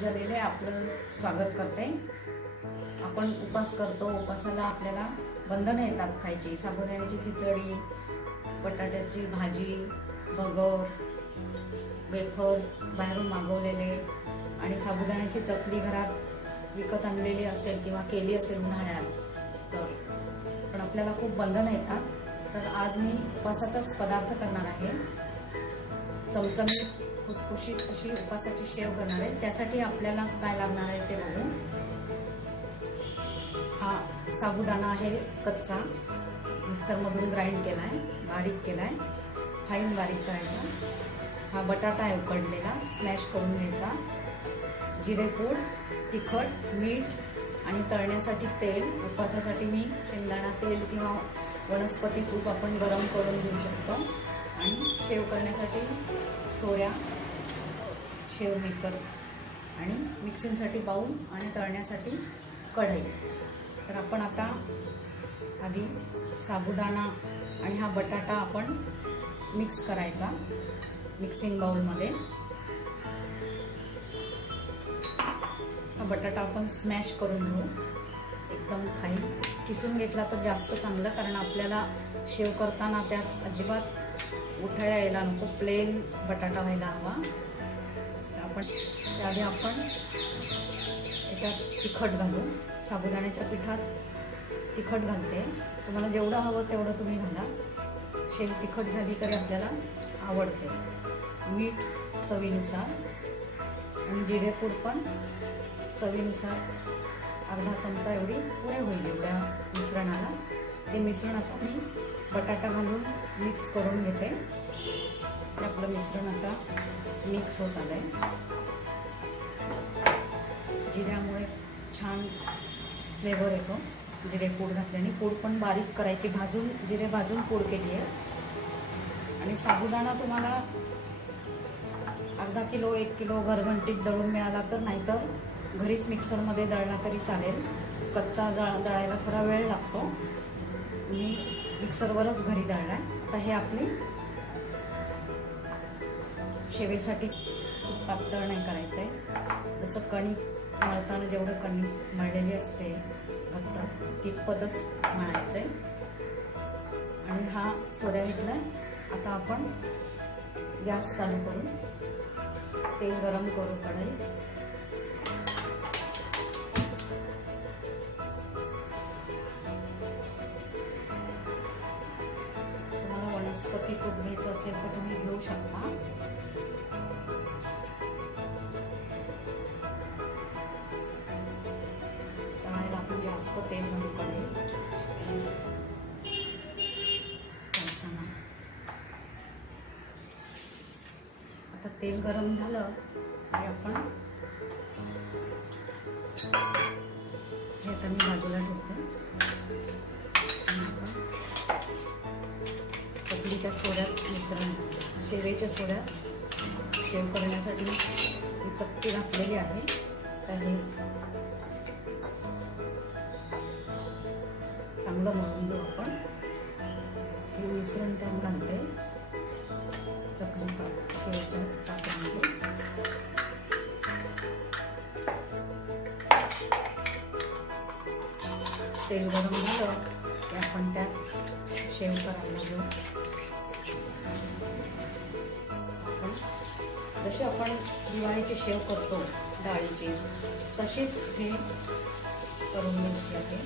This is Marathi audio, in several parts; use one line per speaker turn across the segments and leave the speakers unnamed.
झालेले आपलं स्वागत करते. आपण उपास करतो. उपासाला आपल्याला बंधनं येतात खायची. साबुदाण्याची खिचडी बटाट्याची भाजी बगर वेफर्स बाहेरून मागवलेले आणि साबुदाण्याची चकली घरात विकत आणलेली असेल किंवा केली असेल उन्हाळ्यात तर. पण आपल्याला खूप बंधनं येतात. तर आज मी उपासाचाच पदार्थ करणार आहे. चमचमीत खुसखुशीत अशी उपवासाची शेव करणार आहे. त्यासाठी आपल्याला काय लागणार आहे ते बघू हा साबुदाणा आहे कच्चा. मिक्सरमधून ग्राइंड केला आहे बारीक केला आहे फाईन बारीक करायचा. हा बटाटा आहे उकडलेला स्मॅश करून घ्यायचा. जिरेपूड तिखट मीठ आणि तळण्यासाठी तेल. उपासासाठी मी शेंगदाणा तेल किंवा वनस्पती तूप आपण गरम करून घेऊ शकतो. आणि शेव करण्यासाठी सोया शेव मेकर आणि मिक्सिंगसाठी बाऊल आणि तळण्यासाठी कढई. तर आपण आता आधी साबुदाणा आणि हा बटाटा आपण मिक्स करायचा मिक्सिंग बाऊलमध्ये. हा बटाटा आपण स्मॅश करून घेऊ. एकदम फाईन किसून घेतला तर जास्त चांगलं कारण आपल्याला शेव करताना त्यात अजिबात उठळ्या यायला नको प्लेन बटाटा व्हायला हवा. पण आपण त्याआधी आपण याच्यात तिखट घालू. साबुदाण्याच्या पिठात तिखट घालते. तुम्हाला जेवढं हवं तेवढं तुम्ही घाला. शेव तिखट झाली तरी आपल्याला आवडते. मीठ चवीनुसार आणि जिरेपूड पण चवीनुसार. अर्धा चमचा एवढी पुरे होईल एवढ्या मिश्रणाला. ते मिश्रण आता मी बटाटा घालून मिक्स करून घेते. ते आपलं मिश्रण आता मिक्स होत आलंय. जिऱ्यामुळे छान फ्लेवर येतो. जिरे पूड घातल्याने पूड पण बारीक करायची. भाजून जिरे भाजून पूड केली आहे. आणि साबुदाणा तुम्हाला अर्धा किलो एक किलो घरघंटीत दळून मिळाला तर नाहीतर घरीच मिक्सरमध्ये दळला तरी चालेल. कच्चा दळ दळायला थोडा वेळ लागतो. मी मिक्सरवरच घरी दळला तर हे आपली शेवेसाठी खूप पातळ नाही करायचं आहे जसं कणिक मळताना जेवढं कणिक मळलेली असते घट्ट तितपतच मळायचं आहे आणि हा सोड्या घेतला आता आपण गॅस चालू करू. तेल गरम करू कढई तुम्हाला वनस्पती तूप घ्यायचं असेल तर तुम्ही घेऊ शकता. तेल गरम झालं की आपण हे आता मी बाजूला ठेवते. आणि सोऱ्यात चकलीच्या सोड्यात मिश्रण शेवेच्या सोड्यात शेव करण्यासाठी ही चक्की घातलेली आहे. तर हे चांगलं मळून घेऊ आपण. हे मिश्रण त्यात घालते. चकली शेवच्या पात्रामध्ये तेल गरम झालं की आपण त्यात शेव करायला घेऊ. आपण दिवाळीचे आपण शेव करतो डाळीचे तशीच हे करून घ्यायचे आहे.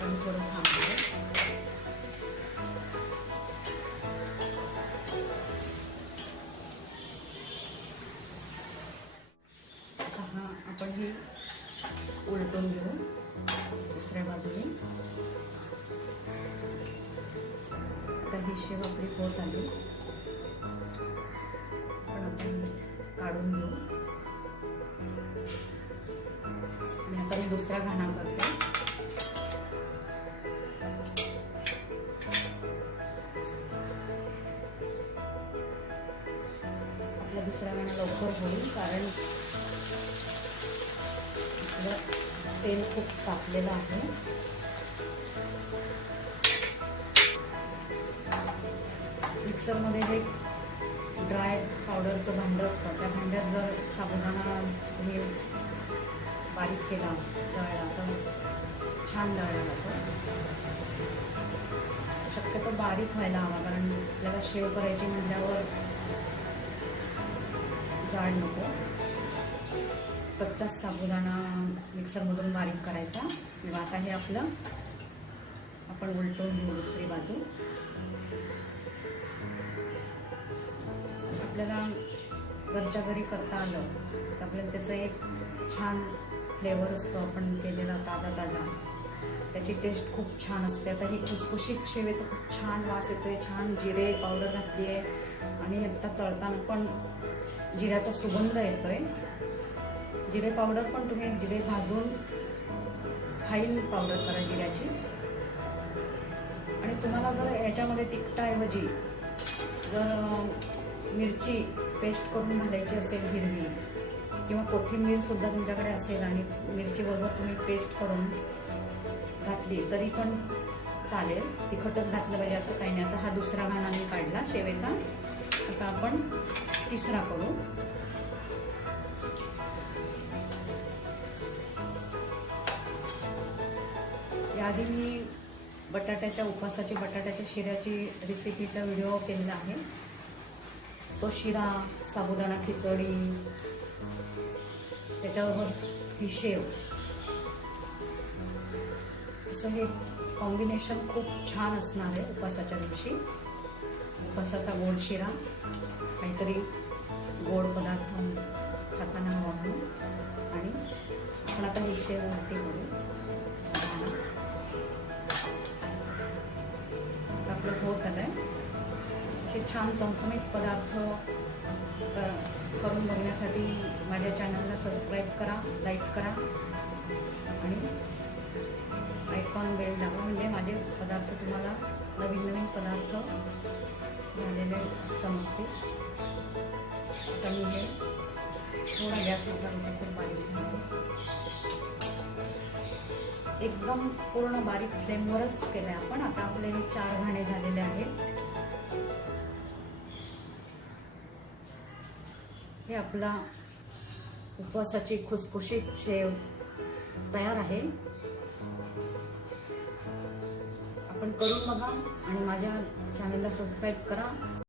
आणि थोडं थांबतो दुसऱ्या बाजूने. आता ही शेवापरी होत आली. आपण काढून घेऊ. आणि आता मी दुसरा घाणा करते. आपला दुसरा घाणा लवकर होईल कारण तेल खूप तापलेलं आहे. मिक्सरमध्ये हे ड्राय पावडरचं भांडं असतं त्या भांड्यात जर साबुदाणा तुम्ही बारीक केला दळला तर छान दळला जातो. शक्यतो बारीक व्हायला हवा कारण आपल्याला शेव करायची म्हटल्यावर जाड नको. कच्चाच साबुदाणा मिक्सरमधून बारीक करायचा. किंवा आता हे आपलं आपण उलटून घेऊ दुसरी बाजू. आपल्याला घरच्या घरी करता आलं तर आपल्याला त्याचं एक छान फ्लेवर असतो आपण केलेला ताजा ताजा त्याची टेस्ट खूप छान असते. आता ही खुसखुशीत शेवेचा खूप छान वास येतोय छान जिरे पावडर घातली आहे आणि आता तळताना पण जिऱ्याचा सुगंध येतोय. जिरे पावडर पण तुम्ही जिरे भाजून फाईन पावडर करा जिऱ्याची. आणि तुम्हाला जर याच्यामध्ये तिखटाऐवजी जर मिरची पेस्ट करून घालायची असेल हिरवी किंवा कोथिंबीरसुद्धा तुमच्याकडे असेल आणि मिरचीबरोबर तुम्ही पेस्ट करून घातली तरी पण चालेल. तिखटच घातलं पाहिजे असं काही नाही. आता हा दुसरा घाणा मी काढला शेवेचा. आता आपण तिसरा करू. याआधी मी बटाट्याच्या उपवासाची बटाट्याच्या शिऱ्याची रेसिपीचा व्हिडिओ केलेला आहे. तो शिरा साबुदाणा खिचडी त्याच्याबरोबर ही शेव. असं हे कॉम्बिनेशन खूप छान असणार आहे उपवासाच्या दिवशी. उपवासाचा गोड शिरा काहीतरी गोड पदार्थ खाताना हवा म्हणून. आणि आपण आता ही शेव करू छान चमचमीत पदार्थ कर- करून बघण्यासाठी माझ्या चॅनलला सबस्क्राईब करा लाईक करा. आणि आयकॉन बेल दाबा म्हणजे माझे पदार्थ तुम्हाला नवीन नवीन पदार्थ झालेले समजतील. आता मी हे थोडा गॅस वापरला खूप बारीक झाला एकदम पूर्ण बारीक फ्लेमवरच आहे आपण. आता आपले हे चार घाणे झालेले आहेत. हे आपला उपवासाची खुसखुशीत शेव तयार आहे. आपण करून बघा आणि माझ्या चॅनलला सबस्क्राईब करा.